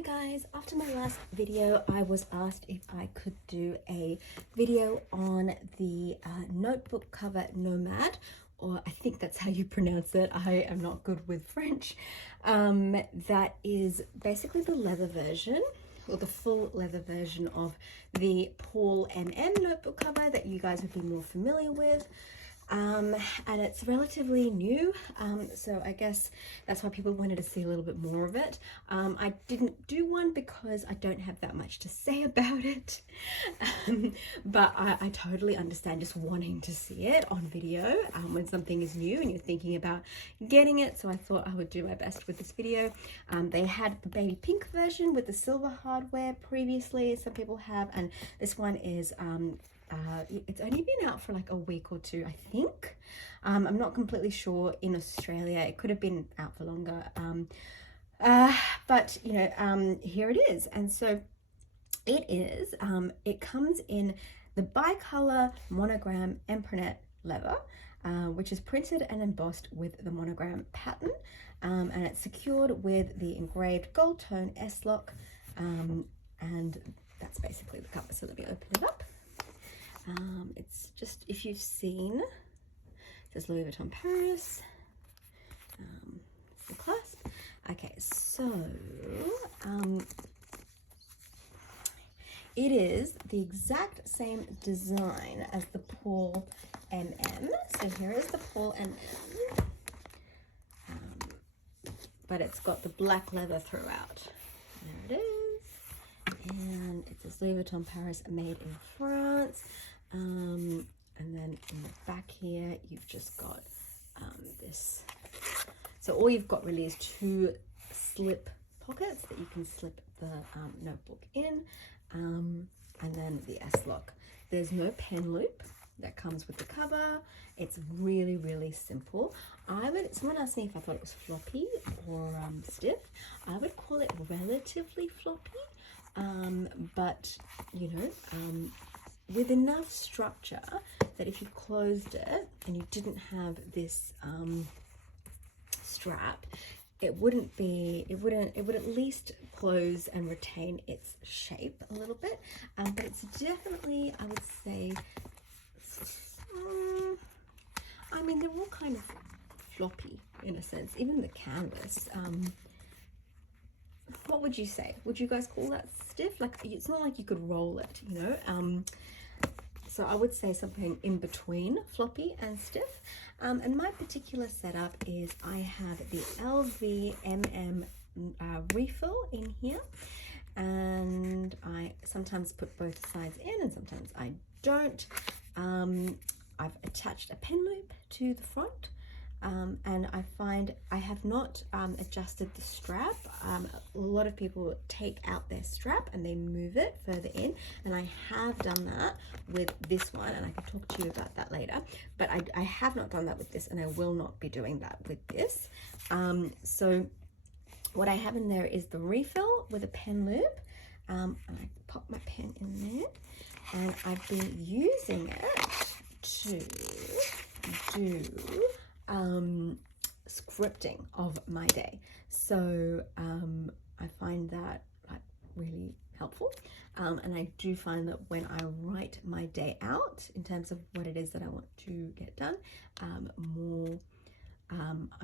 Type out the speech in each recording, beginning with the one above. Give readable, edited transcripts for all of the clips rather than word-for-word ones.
Hi guys, after my last video I was asked if I could do a video on the notebook cover Nomade, or I think that's how you pronounce it. I am not good with French. That is basically the leather version, or the full leather version of the Paul MM notebook cover that you guys would be more familiar with. And it's relatively new, so I guess that's why people wanted to see a little bit more of it. I didn't do one because I don't have that much to say about it, but I totally understand just wanting to see it on video when something is new and you're thinking about getting it, so I thought I would do my best with this video. They had the baby pink version with the silver hardware previously, some people have, and this one is it's only been out for like a week or two, I think. I'm not completely sure in Australia. It could have been out for longer. But you know, here it is. And so it is, it comes in the bicolor monogram Emprenet leather, which is printed and embossed with the monogram pattern. And it's secured with the engraved gold tone S-lock. And that's basically the cover. So let me open it up. It's just, if you've seen, it says Louis Vuitton Paris, it's the clasp. Okay, so it is the exact same design as the Paul MM. So here is the Paul MM, but it's got the black leather throughout. There it is. And it says Louis Vuitton Paris, made in France. And then in the back here, you've just got this. So all you've got really is two slip pockets that you can slip the notebook in, and then the S-lock. There's no pen loop that comes with the cover. It's really, really simple. Someone asked me if I thought it was floppy or stiff. I would call it relatively floppy. But you know, with enough structure that if you closed it and you didn't have this strap, it would at least close and retain its shape a little bit. But it's definitely, I would say, I mean, they're all kind of floppy in a sense, even the canvas. What would you say? Would you guys call that stiff? Like, it's not like you could roll it, you know? So I would say something in between floppy and stiff. And my particular setup is I have the LVMM refill in here. And I sometimes put both sides in and sometimes I don't. I've attached a pen loop to the front. And I find I have not adjusted the strap. A lot of people take out their strap and they move it further in, and I have done that with this one, and I can talk to you about that later, but I have not done that with this, and I will not be doing that with this. So what I have in there is the refill with a pen loop, and I pop my pen in there, and I've been using it to do scripting of my day. So I find that like really helpful, and I do find that when I write my day out in terms of what it is that I want to get done, I'm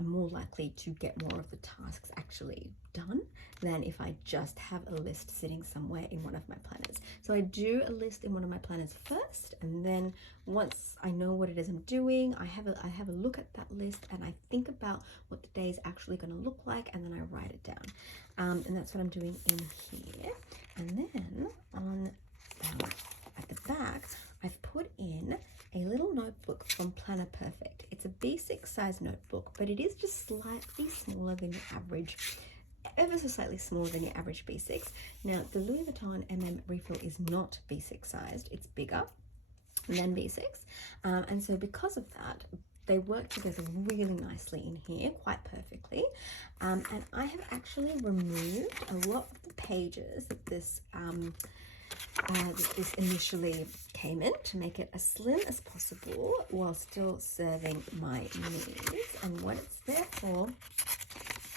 more likely to get more of the tasks actually done than if I just have a list sitting somewhere in one of my planners. So I do a list in one of my planners first, and then once I know what it is I'm doing, I have a look at that list and I think about what the day is actually going to look like, and then I write it down. And that's what I'm doing in here. And then on at the back, I've put in a little notebook from Planner Perfect. It's a B6 size notebook, but it is just slightly smaller than your average, ever so slightly smaller than your average B6. Now, the Louis Vuitton MM refill is not B6 sized, it's bigger than B6. And so because of that, they work together really nicely in here, quite perfectly. And I have actually removed a lot of the pages that this this initially came in to make it as slim as possible while still serving my needs. And what it's there for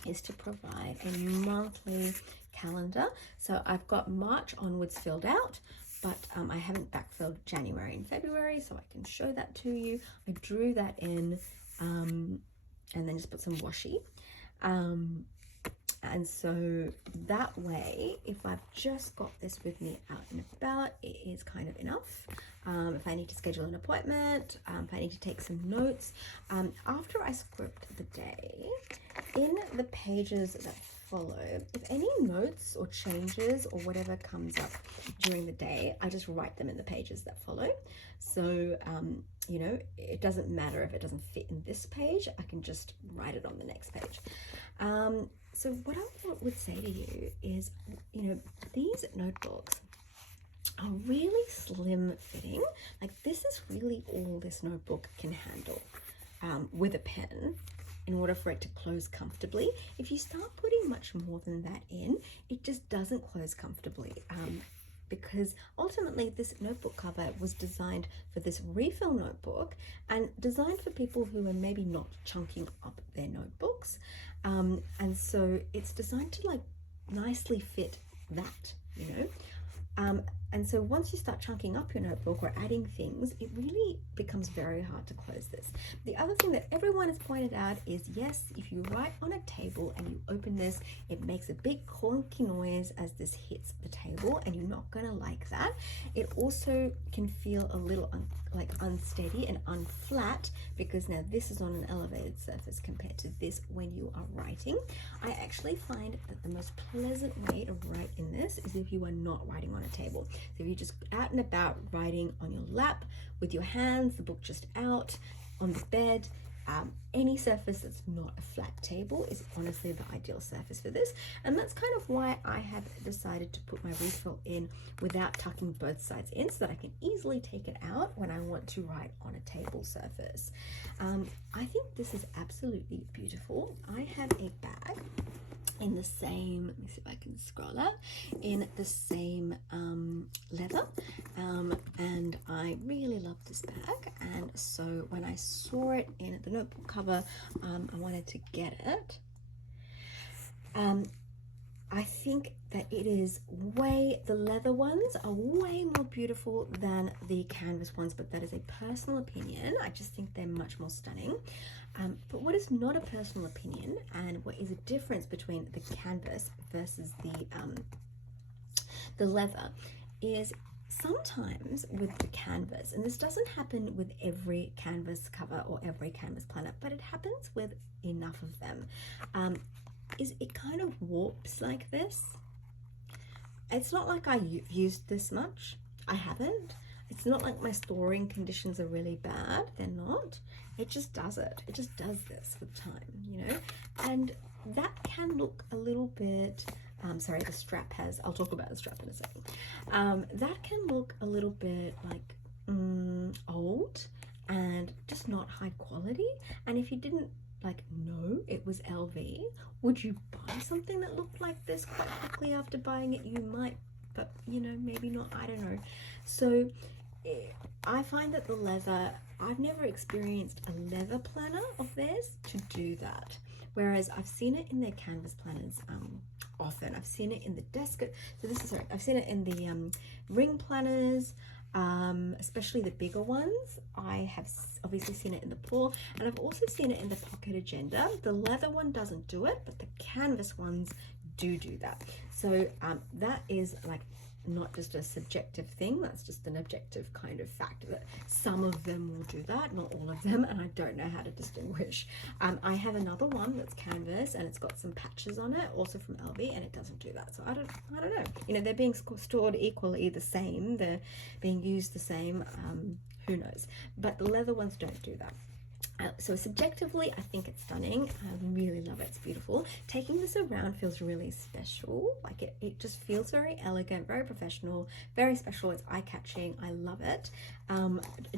is to provide a monthly calendar. So I've got March onwards filled out, but I haven't backfilled January and February, so I can show that to you. I drew that in and then just put some washi. And so that way, if I've just got this with me out and about, it is kind of enough. If I need to schedule an appointment, if I need to take some notes, after I script the day, in the pages that follow, if any notes or changes or whatever comes up during the day, I just write them in the pages that follow. So, you know, it doesn't matter if it doesn't fit in this page, I can just write it on the next page. So what I would say to you is, you know, these notebooks are really slim fitting. Like, this is really all this notebook can handle with a pen in order for it to close comfortably. If you start putting much more than that in, it just doesn't close comfortably. Because ultimately this notebook cover was designed for this refill notebook and designed for people who are maybe not chunking up their notebooks. And so it's designed to like nicely fit that, you know. And so once you start chunking up your notebook or adding things, it really becomes very hard to close this. The other thing that everyone has pointed out is, yes, if you write on a table and you open this, it makes a big clunky noise as this hits the table, and you're not gonna like that. It also can feel a little like unsteady and unflat, because now this is on an elevated surface compared to this when you are writing. I actually find that the most pleasant way to write in this is if you are not writing on a table. So if you're just out and about writing on your lap with your hands, the book just out, on the bed, any surface that's not a flat table is honestly the ideal surface for this. And that's kind of why I have decided to put my refill in without tucking both sides in, so that I can easily take it out when I want to write on a table surface. I think this is absolutely beautiful. I have a bag in the same, let me see if I can scroll up, in the same leather, and I really love this bag, and so when I saw it in the notebook cover, I wanted to get it. I think that it is the leather ones are way more beautiful than the canvas ones, but that is a personal opinion. I just think they're much more stunning. But what is not a personal opinion, and what is a difference between the canvas versus the leather, is sometimes with the canvas, and this doesn't happen with every canvas cover or every canvas planner, but it happens with enough of them, is it kind of warps like this. It's not like I've used this much. I haven't. It's not like my storing conditions are really bad. They're not. It just does it. It just does this with time, you know? And that can look a little bit, sorry, the strap has, I'll talk about the strap in a second. That can look a little bit like old and just not high quality. And if you didn't like know it was LV, would you buy something that looked like this quite quickly after buying it? You might, but you know, maybe not, I don't know. So I find that the leather, I've never experienced a leather planner of theirs to do that, whereas I've seen it in their canvas planners often. I've seen it in the desk, so this is, sorry, I've seen it in the ring planners, especially the bigger ones. I have obviously seen it in the paw, and I've also seen it in the pocket agenda. The leather one doesn't do it, but the canvas ones do that. So that is like not just a subjective thing, that's just an objective kind of fact that some of them will do that, not all of them, and I don't know how to distinguish. I have another one that's canvas and it's got some patches on it, also from LV, and it doesn't do that. So I don't know, you know, they're being stored equally the same, they're being used the same, who knows, but the leather ones don't do that. So subjectively, I think it's stunning. I really love it. It's beautiful. Taking this around feels really special. Like it just feels very elegant, very professional, very special. It's eye-catching. I love it. I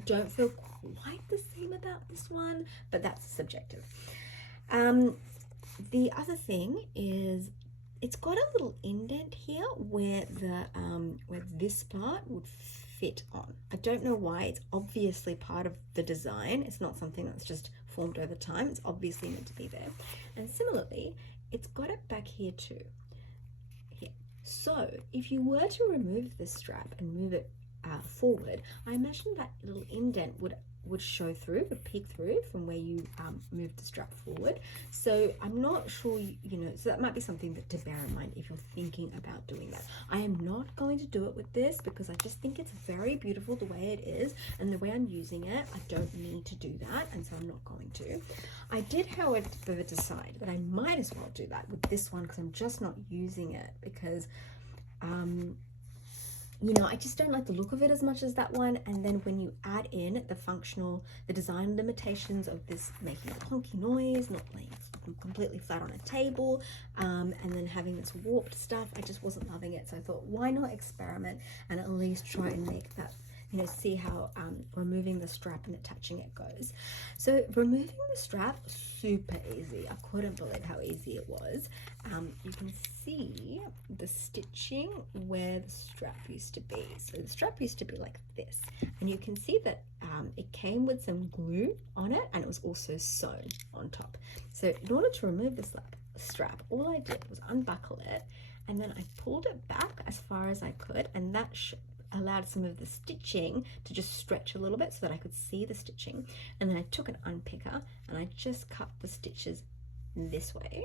don't feel quite the same about this one, but that's subjective. The other thing is it's got a little indent here where the where this part would fit on. I don't know why. It's obviously part of the design. It's not something that's just formed over time. It's obviously meant to be there. And similarly, it's got it back here too. Here. So if you were to remove this strap and move it forward, I imagine that little indent would show through, would peek through from where you moved the strap forward. So I'm not sure, you know, so that might be something that to bear in mind if you're thinking about doing that. I am not going to do it with this because I just think it's very beautiful the way it is, and the way I'm using it, I don't need to do that, and so I'm not going to. I did, however, decide that I might as well do that with this one because I'm just not using it because you know, I just don't like the look of it as much as that one. And then when you add in the design limitations of this making a honky noise, not laying completely flat on a table, and then having this warped stuff, I just wasn't loving it. So I thought, why not experiment and at least try and make that, you know, see how removing the strap and attaching it goes. So removing the strap, super easy. I couldn't believe how easy it was. You can see the stitching where the strap used to be. So the strap used to be like this, and you can see that it came with some glue on it, and it was also sewn on top. So in order to remove the strap, all I did was unbuckle it, and then I pulled it back as far as I could, and that allowed some of the stitching to just stretch a little bit so that I could see the stitching. And then I took an unpicker and I just cut the stitches this way,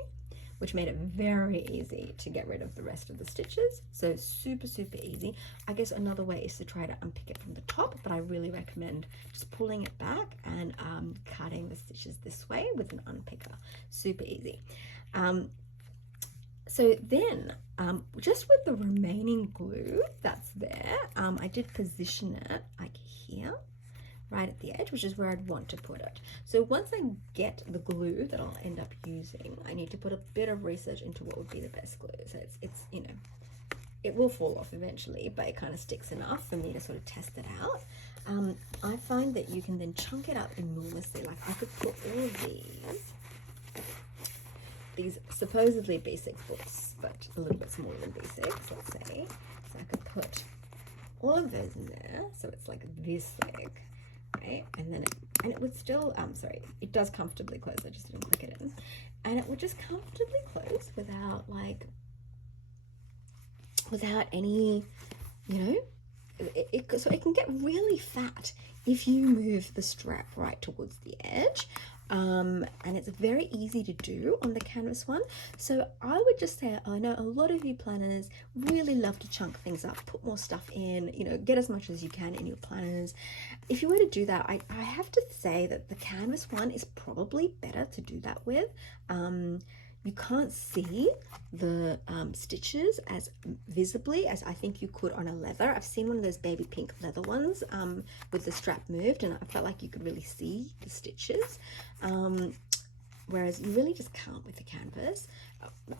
which made it very easy to get rid of the rest of the stitches. So super, super easy. I guess another way is to try to unpick it from the top, but I really recommend just pulling it back and cutting the stitches this way with an unpicker. Super easy. So then, just with the remaining glue that's there, I did position it like here, right at the edge, which is where I'd want to put it. So once I get the glue that I'll end up using, I need to put a bit of research into what would be the best glue. So it's you know, it will fall off eventually, but it kind of sticks enough for me to sort of test it out. I find that you can then chunk it up enormously. Like I could put all of these supposedly B6 books, but a little bit smaller than B6, let's say. So I could put all of those in there, so it's like this thick, right? And then it would still, sorry, it does comfortably close. I just didn't click it in, and it would just comfortably close without any, you know, so it can get really fat if you move the strap right towards the edge. And it's very easy to do on the canvas one. So I would just say, I know a lot of you planners really love to chunk things up, put more stuff in, you know, get as much as you can in your planners. If you were to do that, I have to say that the canvas one is probably better to do that with. You can't see the stitches as visibly as I think you could on a leather. I've seen one of those baby pink leather ones with the strap moved, and I felt like you could really see the stitches, whereas you really just can't with the canvas,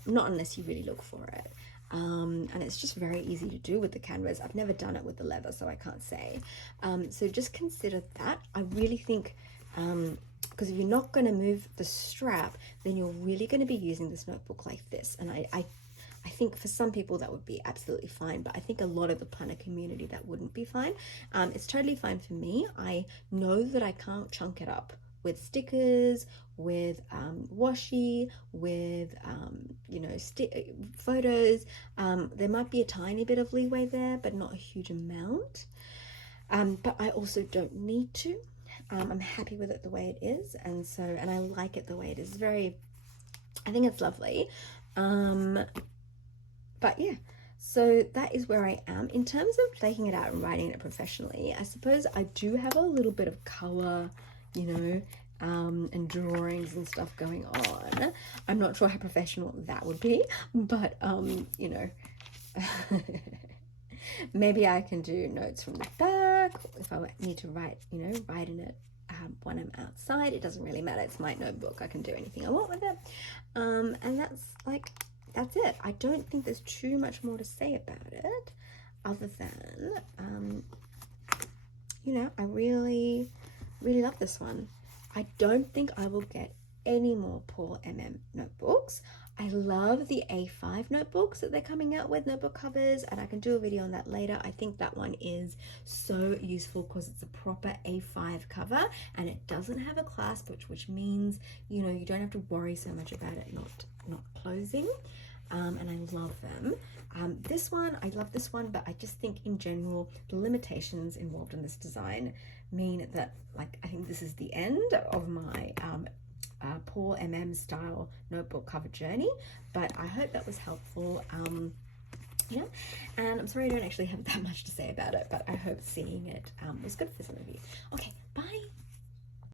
not unless you really look for it. And it's just very easy to do with the canvas. I've never done it with the leather, so I can't say. So just consider that. I really think because if you're not going to move the strap, then you're really going to be using this notebook like this. And I think for some people that would be absolutely fine, but I think a lot of the planner community that wouldn't be fine. It's totally fine for me. I know that I can't chunk it up with stickers, with washi, with you know, photos. There might be a tiny bit of leeway there, but not a huge amount. But I also don't need to. I'm happy with it the way it is, and I like it the way it is. I think it's lovely. But yeah, so that is where I am in terms of taking it out and writing it professionally. I suppose I do have a little bit of color, you know, and drawings and stuff going on. I'm not sure how professional that would be, but you know, maybe I can do notes from the back if I need to write, you know, write in it when I'm outside. It doesn't really matter. It's my notebook. I can do anything I want with it. And that's it. I don't think there's too much more to say about it other than, you know, I really, really love this one. I don't think I will get any more Paul MM notebooks. I love the A5 notebooks that they're coming out with, notebook covers, and I can do a video on that later. I think that one is so useful because it's a proper A5 cover and it doesn't have a clasp, which means, you know, you don't have to worry so much about it not closing. And I love them. This one, I love this one, but I just think in general, the limitations involved in this design mean that, like, I think this is the end of my Paul style notebook cover journey, but I hope that was helpful. Yeah, and I'm sorry I don't actually have that much to say about it, but I hope seeing it was good for some of you. Okay, bye.